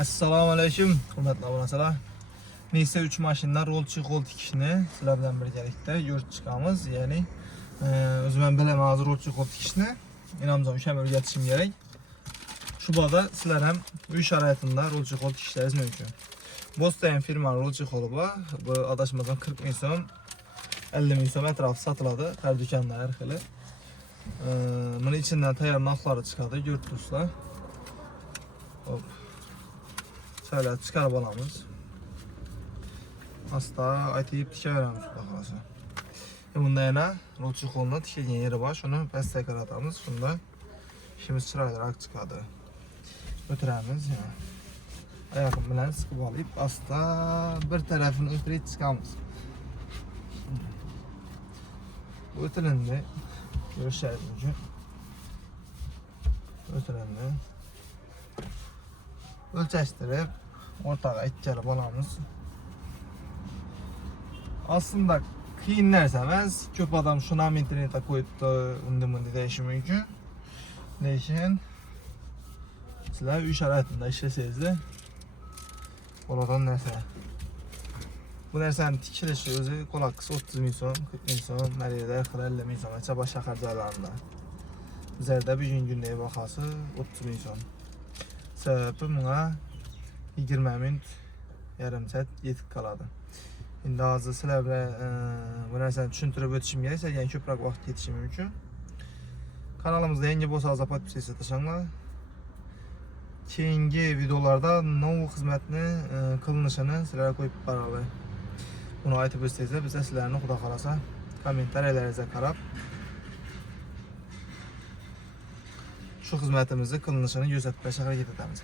Assalomu alaykum, hurmatli obunachilar. Nexia 3 mashinlar rolchi qo'l tikishni sizlar bilan birgalikda yurib chiqamiz. Ya'ni o'zim ham bilaman hozir rolchi qo'l tikishni. Inamzon o'sha o'rgatishim kerak. Shu boda sizlar ham uy sharoitida rolchi qo'l tikishlaringiz mumkin. Bo'ston firma rolchi qo'li bor. Bu adashmasam 40 ming so'm, 50 ming so'm atrofida sotiladi har do'konda har xili. Buni ichidan tayyor narxlari chiqadi, ko'rib turibsizlar. Hop. Şöyle çıkarıp alamız. Hasta aytib tikaveramiz xohlasa. Bunda yana rolchi qo'lni tikilgan yeri bor, shuni pastga qaratamiz. Shunda ishimiz chiroyliroq chiqadi. O'tiramiz. Oyog'im bilan siqib olib, asta bir tarafini o'tirib chiqamiz. O'tilindi. Ko'rishaylik uchun. O'tilindi. Ölçüştirip ortaga ikkala olamiz. Aslında qiyin narsa emas. Ko'p odam shuni ham internetga qo'yibdi, unda-bunda deyishi mumkin. Lekin sizlar uy sharoitida ishlasangiz bo'ladigan narsa. Bu narsani tikilishi o'zi qolaqis 30 ming so'm, 40 ming so'm, nariyada 50 ming so'mgacha boshqa shahar joylarida. Bizlarda bugungi kundagi bahasi 30 ming so'm. Sebebi buna 20 minut, yarım saat yetib qoladi. Endi hozir sizlar bilan bu narsani tushuntirib o'tishim kerak, sizlarga ko'proq vaqt ketishi mumkin. Kanalimizda yangi bo'lsangiz podpisatsiya qilinglar. Keyingi videolarda novu xizmatni qilinishini sizlarga qo'yib boramiz. Buni aytib o'tsangiz, biz sizlarni xudo xolasa kommentariyalarga qarab şu xizmatimizni qilinishini ko'rsatib berishga harakat etamiz.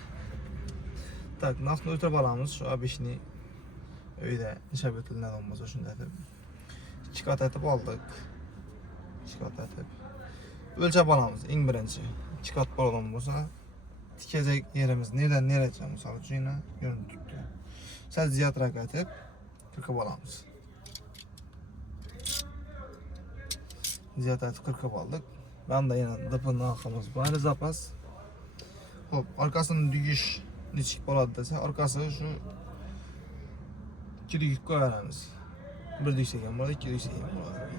Tak, narxni o'tirib olamiz. Shu abishni uyda ishab o'tiladigan bo'lsa shunday deb. 2 qat etib oldik. 2 qat etib. O'lchab olamiz eng birinchi. 2 qat bo'lgan bo'lsa, tikajak yerimiz nedan neracha misol uchun ko'rinib turibdi. Sal ziyodraq etib qirqib olamiz. Ziyod etib qirqib oldik. Ben de yine dıpın arkamız var zapas. Hop, arkasının düğüş niçik boladı dese, arkası şu 2 düğüş koyarız. Bir düğüş eken burada, 2 düğüş eken burada.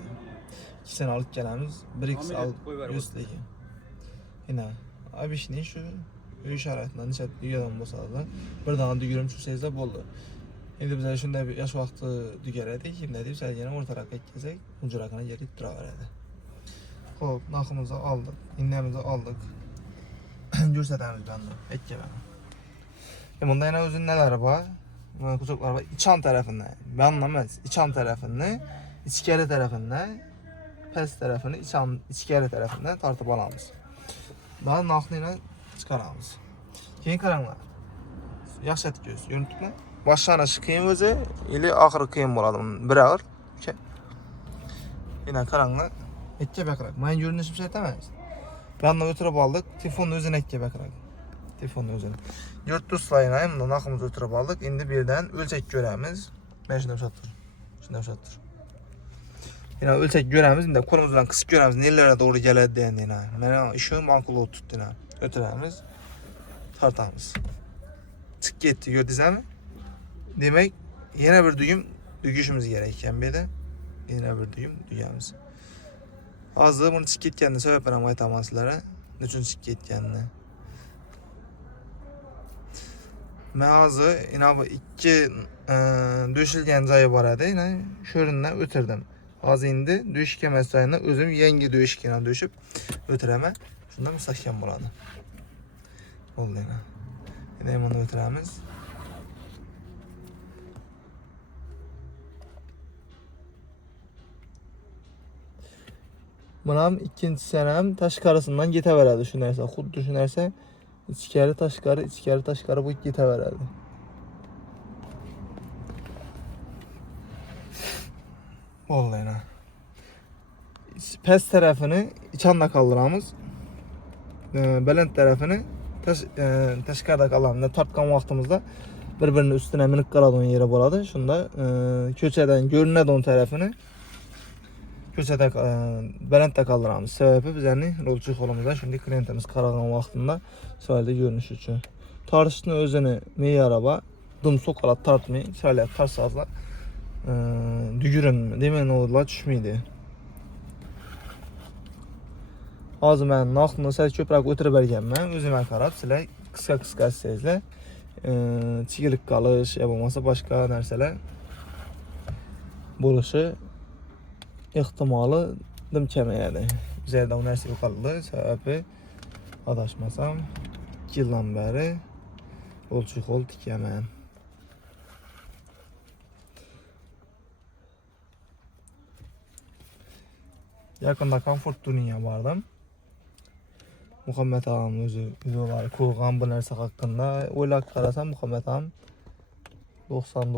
2 sene alıp gelemiz, 1x alıp üstteki. Yine abi şimdi şu uy sharoitidan necha uydan bo'lsa da bir dona düğürüm tursangizlar bo'ldi. Endi biz shunday bir yosh vaqti düğer edik, endi deb yana o'rtaroqqa ketsak, hujragina yerib turaveradi. Hop, narximizni aldık, innemizni aldık. Ko'rsatamiz bunda, aytgan. Bunda yana o'zining nalari bor. Mana kuchuklar bor. İçan tarafından, ben emas, içan tarafını, ichkari tarafından, past tarafını ichkari tarafından tartib olamiz. Daha narxni yana chiqaramiz. Keyin qaranglar. Yaxshi aytib ko'ribmi? Boshlanishi qiyin o'zi, ili oxiri qiyin bo'ladi. Bir og'ir. Yana qaranglar. Ekke bakarak. Ben görünüşüm şey demeyiz. Ben de oturup aldık. Telefonun özüne ekke bakarak. Telefonun özüne. Yurt dostlarıyla nakımızı oturup aldık. Şimdi birden ölçek göremiz. Ben şimdi uçattır. Şimdi uçattır. Yine ölçek göremiz. Şimdi kolumuzdan kısık göremiz. Nelere doğru geledi diyen yine. Ben işim mankulu tuttu yine. Ötüremiz. Tartamız. Çık gitti gördünüz mi? Demek yine bir düğüm düğüşümüz gereken bir de. Yine bir düğüm düğümüz. Azı bunu çık ketganini söylep beraman aytaman sizlarga. Nechun chiqib ketganini. Men hozir ina bu 2 döşilgan joyi bor edi, shu o'rindan o'tirdim. Hozir endi döşik emas joyini o'zim yangi döşikni döşib o'tiraman. Shunda mustahkam bo'ladi. Bo'ldi yana. Endi mana o'tiramiz. Bunam ikincisi ham tashqarisidan ketaveradi shu narsa. Xuddi shu narsa ichkari tashqari bo'lib ketaveradi. Vallahi. Past tarafini ichanda qoldiramiz. Baland tarafini tashqarida qolamiz. Tortgan vaqtimizda bir-birini ustuna minib qoladigan yeri bo'ladi. Shunda ko'chadan ko'rinadigan tarafini ko'chada balandda qoldiramiz. Sababi bizlarning rolchi qo'limizda shunday klientimiz qaragan vaqtida soyda ko'rinish uchun. Tartışını özünü neyi araba? Dım sokalat tartmayın. Şöyle tarsazlar. Dügürün demen olurlar düşmeydi. Hazır mənim aklımda səs köprək ötürüb bərgənmən. Özümə qarab sizlər qısqa istəyizlər. Çigilik qalış, ya olmasa başqa nərsələr buluşu ehtimalı dım kəməyədir. Bizərdə o nərsə yoxaldı. Səbəbi adaşmasam 2 ildən bəri olçuq tikəmən. Yakında Comfort Tuning'e vardım. Muhammed ağam özü videoları koyğan bu nərsə haqqında. Oylaq qarasam Muhammed ağam 99